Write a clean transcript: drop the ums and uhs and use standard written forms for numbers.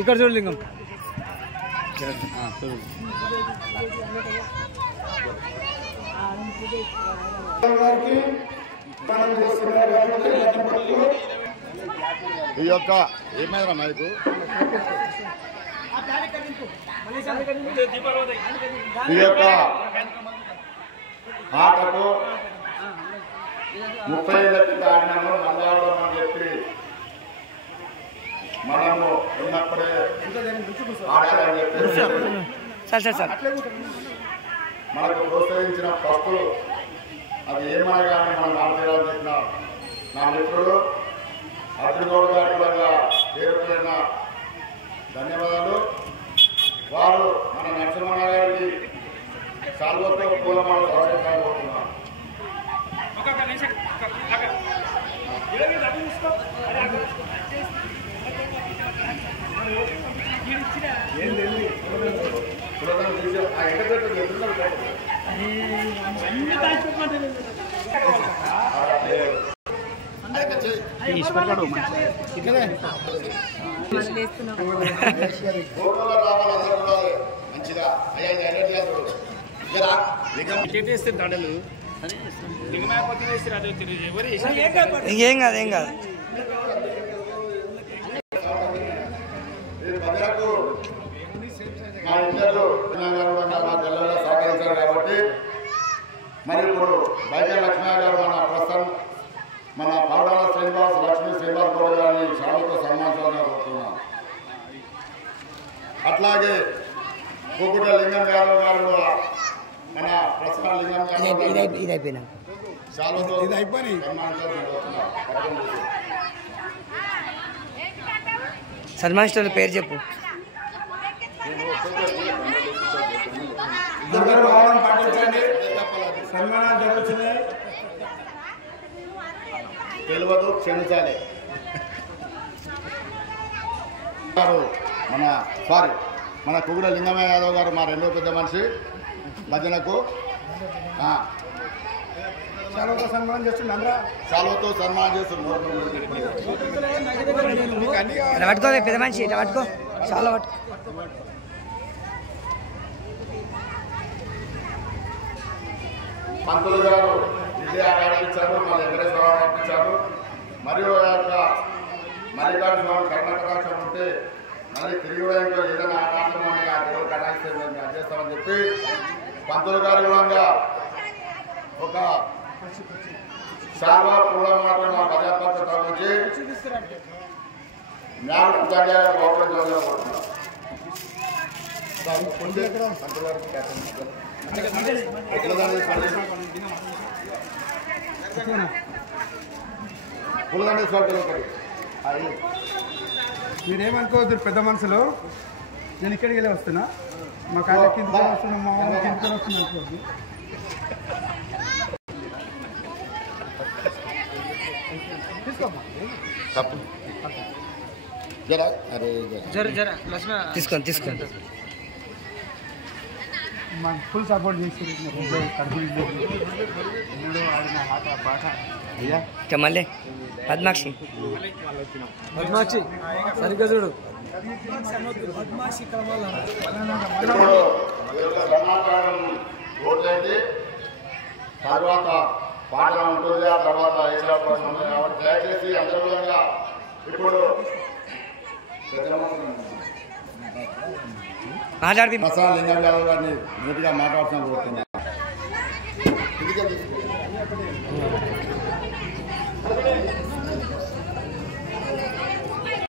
ఇక్కడ చూడు లింగం ఈ యొక్క ఏమైనా మైకు ఈ యొక్క ఆటకు 30 ఏళ్ళకి ఆడినాము మల్లాడడం అని చెప్పి మనము ఉన్నప్పుడే ఆడాలని చెప్పి మనకు ప్రోత్సహించిన ఫస్ట్ అది ఏమన్నా కానీ మనం ఆడేయాలని చెప్పిన నా మిత్రుడు అర్జున్ గౌడ్ గారి కూడా పేరుపైన ధన్యవాదాలు. వారు మన నరసింహ గారికి సాల్వతో పూలమాల కోరుతున్నారు. మంచిగా దండలు ఏం కాదు ఏం కాదు. మా ఇంట్లో మా పిల్లలు సహకరించారు కాబట్టి మరి ఇప్పుడు బయట లక్ష్మీ గారు మన పావడాల శ్రీనివాస్ లక్ష్మీ శ్రీనివాస్ గౌడ్ గారిని శాలతో సన్మానించాలని కోరుతున్నాం. అట్లాగే కూకుట లింగం యాదవ్ గారు కూడా మన ప్రసన్న లింగం ఇదైపోయినా శాలతో సన్మానించాలని కోరుతున్నాం. సన్మానిస్తున్న పేరు చెప్పు. పాటించండి, సన్మానాలు జరుగుతున్నాయి. తెలియదు క్షమించాలి. మన కుగుడ లింగమయ్య యాదవ్ గారు మా రెండో పెద్ద మనిషి భజనకు సన్మానం చేస్తున్నారు. శాలువతో సన్మానం చేస్తున్నారు. పట్టుకో పెద్ద మనిషి ఇట్లా పట్టుకో చాలా పట్టుకో. పంతులు గారు విజయ ఆరాధించారు, మళ్ళీ వెంకటేశ్వర ఆరాధించారు. మరియు ఆ యొక్క మల్లికార్జున స్వామి కర్ణాటక ఉంటే మళ్ళీ తిరిగి కూడా ఇంకా ఏదైనా ఆకాశంలోనే ఆ దేవుడు కటాక్షిస్తే మేము చేస్తామని చెప్పి పంతులు గారి విధంగా ఒక శాల్వా పూల మాత్రం మా ప్రజాపక్ష తగ్గించి న్యాయ జడ్జాగా గౌరవించాలనుకుంటున్నాం. పంతులు గారికి మీరేమనుకోవద్దు పెద్ద మనసులో. నేను ఇక్కడికి వెళ్ళి వస్తున్నా, మా కాళ్ళ కింద వస్తున్నా, మా ఊళ్ళో కింద వస్తున్నా అనుకోవద్దు. తీసుకోండి మాకు ఫుల్ సపోర్ట్ చేసి మళ్ళీ పద్మాక్షి సరిగ్గా చూడు. తర్వాత పాట ఉంటుంది, ఆ తర్వాత దయచేసి అందరూ ఇప్పుడు ప్రసన్న లింగం యాదవ్ గారిని నీట్గా మాట్లాడుతున్నా కోరుతున్నాను.